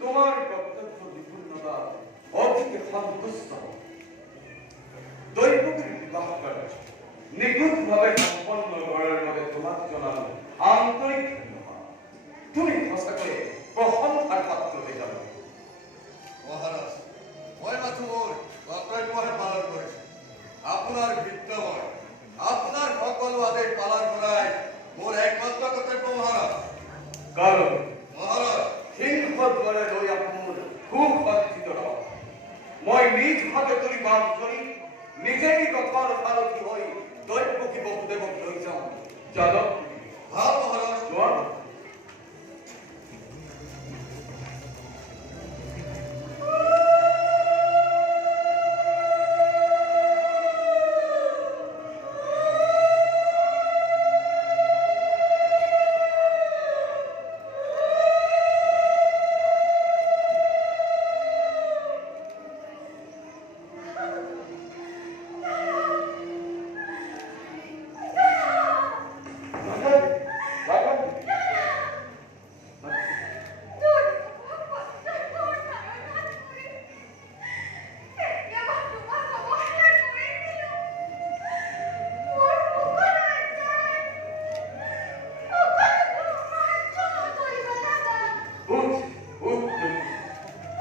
তোমার কর্তব্য বিপূর্ণতা অধিক সন্তুষ্ট দৈবকীর বিবাহ কার্য নিখুঁতভাবে সম্পন্ন করার মধ্যে তোমাক জানালো আন্তরিক ধন্যবাদ। তুমি সঁচাকৈ প্ৰশংসাৰ পাত্ৰ হৈ যাবা। মহাৰাজ, মই মাথো মোৰ কৰ্তব্যহে পালন কৰিছো। আপোনাৰ বিত্তময় আপোনাৰ সকলো আদেশ পালন কৰাই মোৰ একমাত্ৰ কৰ্তব্য মহাৰাজ। কাৰণ মহাৰাজ, সিংহদ্বাৰে লৈ আপোনাৰ সুসজ্জিত ৰথ মই নিজ হাতে তুলি বাস কৰি নিজেই ৰথৰ সাৰথি হৈ দৈবকী বসুদেৱক লৈ যাওঁ। যাদৱ ভাল মহাৰাজ। যোৱা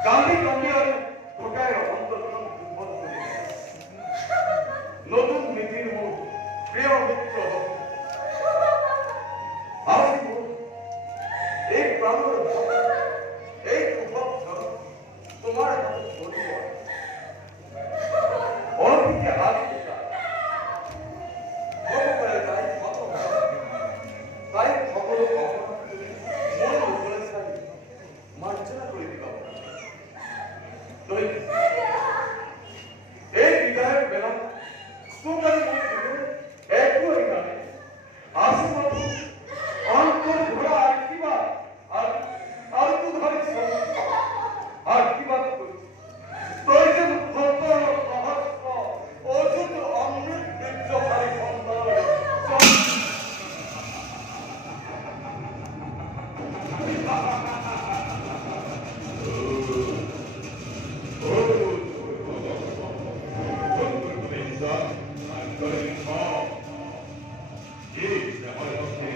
কান্দি কান্দি আৰু ঢকাই অন্তৰখন দুৰ্বল কৰি নতুন নীতিৰ মোৰ প্ৰিয় মিত্ৰ আজি মোৰ এই প্ৰাণৰ এই সুভদ্ৰ তোমাৰ হাতত ধৰিব অধিকে হাত ভগৱানে তাই সকলো মোৰ লোকলৈ চাই মাৰ্জনা কৰি দিব। এই বিদায়ের বেলা তোমার একটু এখানে আসি মাত্র অন্তর ঘোরা আর কি বাদ আর তো ঘরে আর কি বাদ করছি তোর যে ভক্ত সহস্র অযুত অমৃত বীর্যহারী সন্তান I'm going to call. Jeez, that was okay.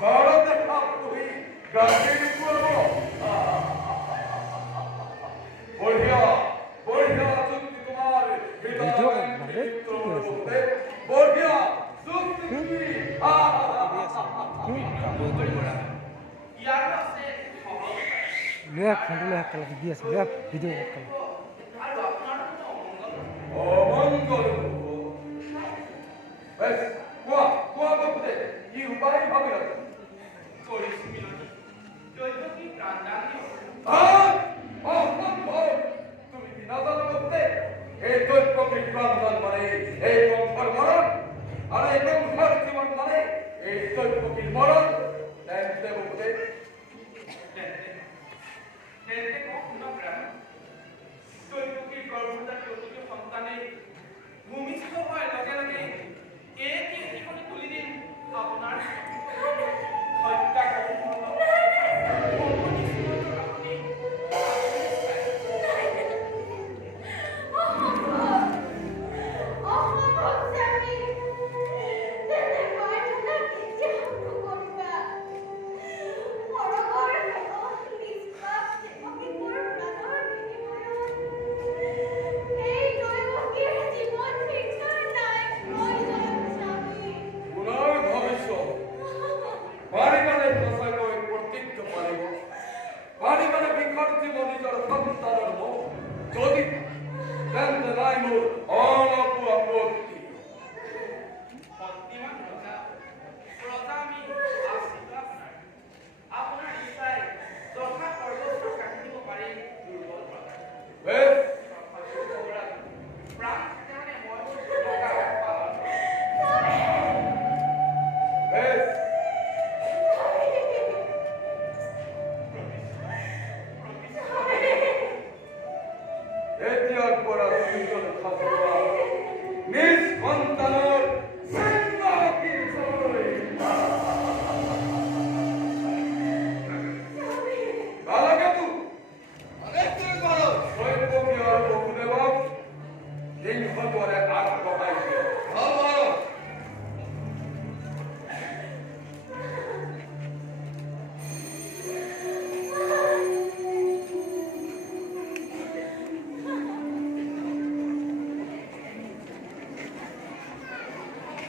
ঘৰতে খাপ পুহি গাখীৰ খুৱাব। বঢ়িয়া বঢ়িয়া যুক্তি তোমাৰ বঢ়িয়া যুক্তি তুমি। Lihat, nanti lihat kalau dia lihat video kalau. অমঙ্গল বেশ কোয়া কোয়া বাপুতে কি উপায় ভাবে না তুমি বিনা জানো বাপুতে এই দৈত্যকে প্রাণ দান মানে এই